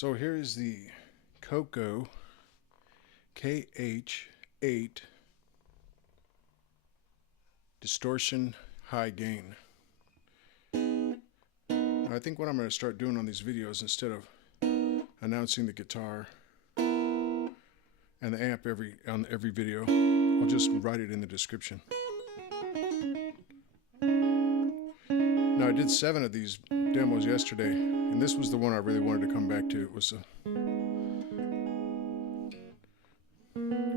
So here is the KOKO KH8 Distortion high gain. I think what I'm going to start doing on these videos, instead of announcing the guitar and the amp on every video, I'll just write it in the description. Now, I did 7 of these demos yesterday, and this was the one I really wanted to come back to. It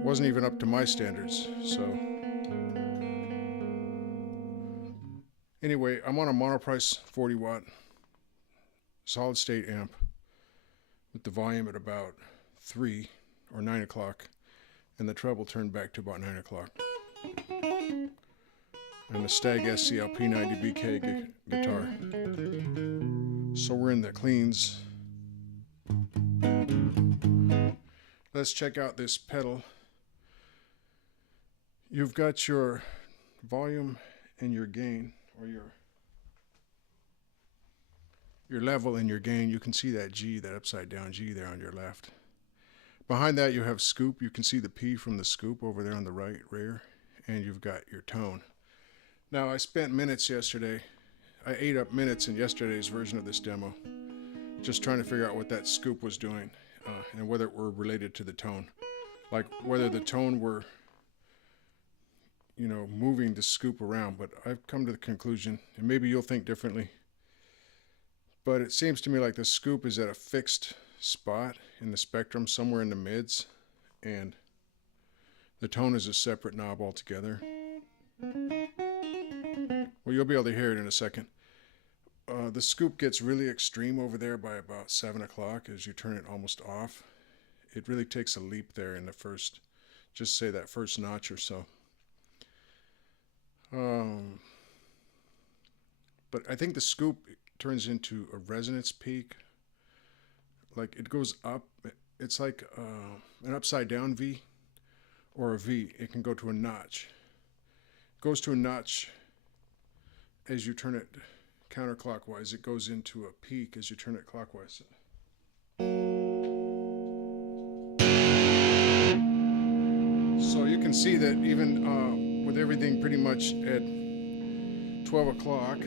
wasn't even up to my standards. So anyway, I'm on a Monoprice 40-watt solid state amp with the volume at about 3 or 9 o'clock and the treble turned back to about 9 o'clock. And the Stagg SELP90-BK Guitar. So we're in the cleans. Let's check out this pedal. You've got your volume and your gain, or your level and your gain. You can see that G, that upside down G there on your left. Behind that you have scoop. You can see the P from the scoop over there on the right rear, and you've got your tone. Now, I spent minutes yesterday. I ate up minutes in yesterday's version of this demo, just trying to figure out what that scoop was doing, and whether it were related to the tone. Like whether the tone were, moving the scoop around. But I've come to the conclusion, and maybe you'll think differently, but it seems to me like the scoop is at a fixed spot in the spectrum, somewhere in the mids, and the tone is a separate knob altogether. Well, you'll be able to hear it in a second. The scoop gets really extreme over there by about 7 o'clock as you turn it almost off. It really takes a leap there in the first, just say that first notch or so. But I think the scoop turns into a resonance peak. Like it goes up. It's like an upside down V or a V. It can go to a notch. It goes to a notch as you turn it counterclockwise. It goes into a peak as you turn it clockwise. So you can see that even with everything pretty much at 12 o'clock,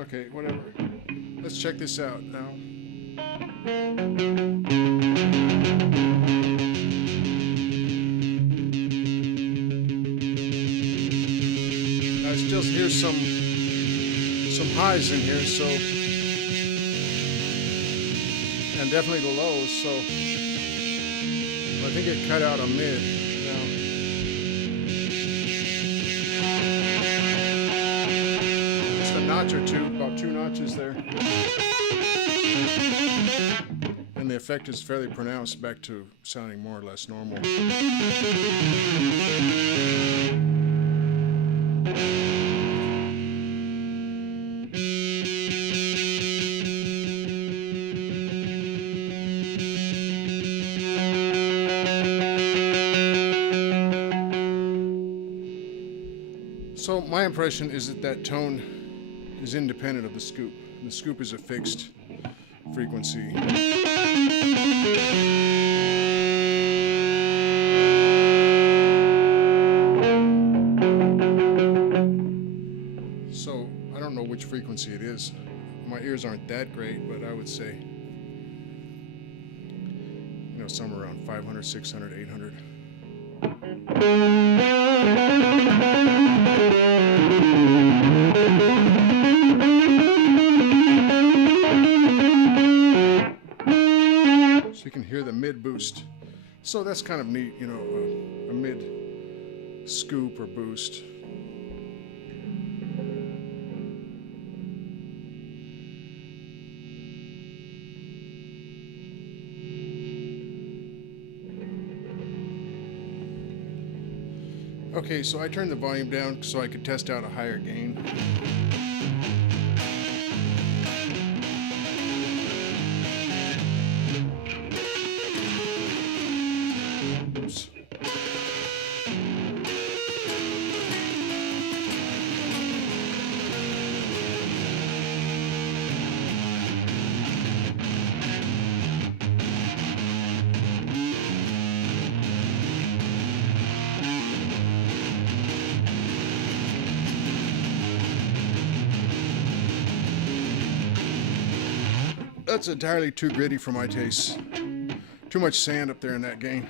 okay, whatever. Let's check this out now. I still hear some highs in here, so, and definitely the lows, so I think it cut out a mid now. Notch or two, about 2 notches there, and the effect is fairly pronounced, back to sounding more or less normal. So my impression is that tone is independent of the scoop. The scoop is a fixed frequency. So I don't know which frequency it is. My ears aren't that great, but I would say, somewhere around 500, 600, 800. So you can hear the mid boost. So that's kind of neat, a mid scoop or boost. Okay, so I turned the volume down so I could test out a higher gain. Oops. That's entirely too gritty for my taste. Too much sand up there in that gain.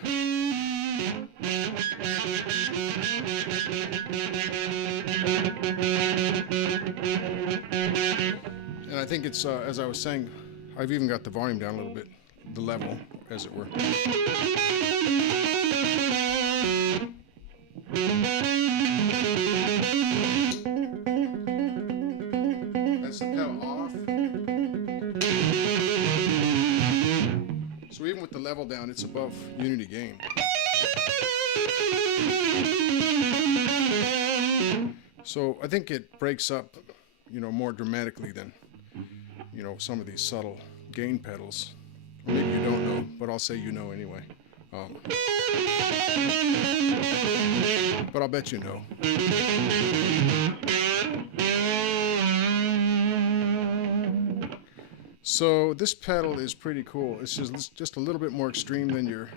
And I think it's, as I was saying, I've even got the volume down a little bit, the level, as it were. That's the pedal off. So even with the level down, it's above unity gain. So I think it breaks up, you know, more dramatically than, you know, some of these subtle gain pedals. Or maybe you don't know, but I'll say you know anyway. But I'll bet you know. So this pedal is pretty cool. It's just a little bit more extreme than your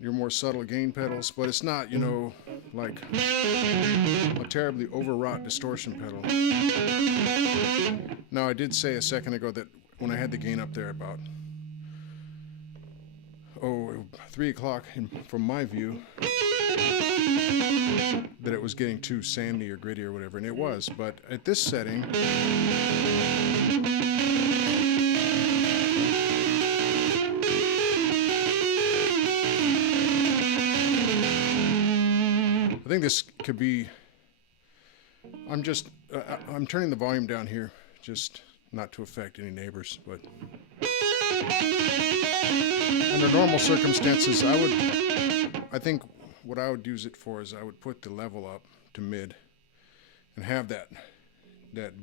more subtle gain pedals, but it's not, you know, like a terribly overwrought distortion pedal. Now, I did say a second ago that when I had the gain up there about 3 o'clock from my view, that it was getting too sandy or gritty or whatever, and it was. But at this setting, I think this could be, I'm turning the volume down here, just not to affect any neighbors, but under normal circumstances, I think what I would use it for is I would put the level up to mid and have that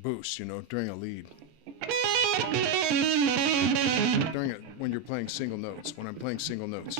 boost, you know, during a lead. When you're playing single notes, when I'm playing single notes.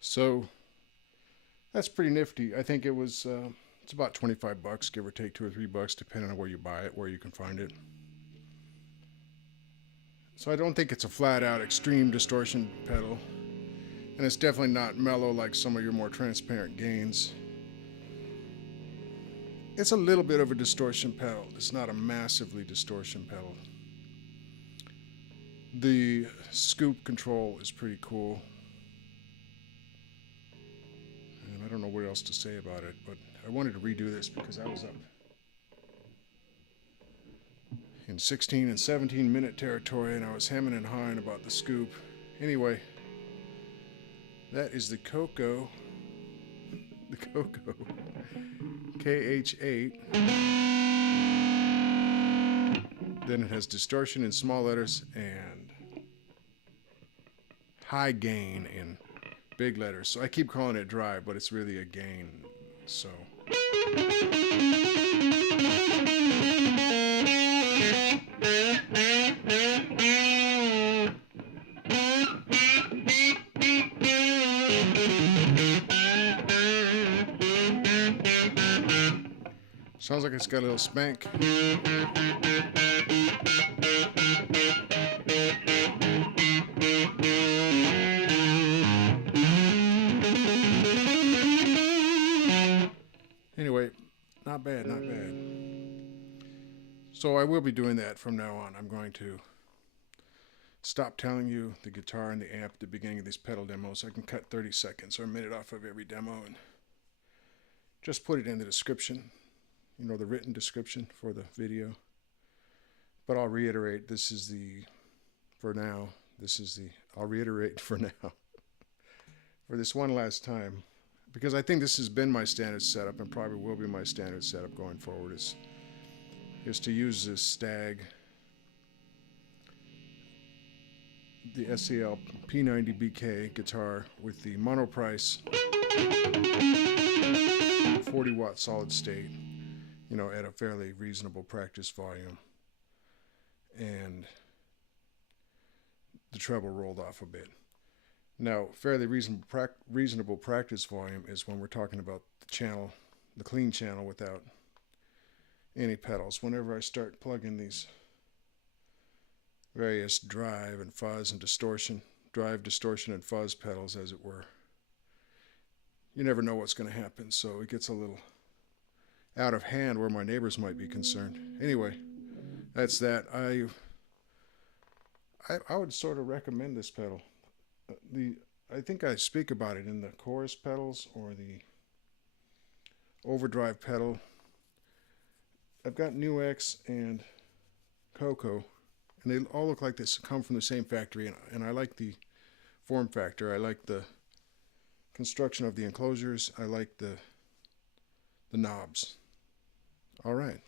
So that's pretty nifty. I think it was, it's about 25 bucks, give or take $2 or $3, depending on where you buy it, where you can find it. So I don't think it's a flat out extreme distortion pedal. And it's definitely not mellow like some of your more transparent gains. It's a little bit of a distortion pedal. It's not a massively distortion pedal. The scoop control is pretty cool. And I don't know what else to say about it, but I wanted to redo this because I was up in 16 and 17 minute territory and I was hemming and hawing about the scoop. Anyway, that is the KOKO KH8. Then it has distortion in small letters and high gain in big letters. So I keep calling it drive, but it's really a gain. So sounds like it's got a little spank. So I will be doing that from now on. I'm going to stop telling you the guitar and the amp at the beginning of these pedal demos. I can cut 30 seconds or a minute off of every demo and just put it in the description, you know, the written description for the video. But I'll reiterate, this is the, for now, I'll reiterate for now, for this one last time, because I think this has been my standard setup and probably will be my standard setup going forward, is to use this Stagg, the SELP90-BK guitar with the Monoprice 40 watt solid state, you know, at a fairly reasonable practice volume, and the treble rolled off a bit. Now, fairly reasonable practice volume is when we're talking about the channel, the clean channel without any pedals. Whenever I start plugging these various drive and fuzz and distortion, drive, distortion, and fuzz pedals, as it were, you never know what's going to happen, so it gets a little out of hand where my neighbors might be concerned. Anyway, that's that. I would sort of recommend this pedal. I think I speak about it in the chorus pedals or the overdrive pedal. I've got NuX and KOKO, and they all look like this, come from the same factory, and I like the form factor. I like the construction of the enclosures. I like the knobs. All right.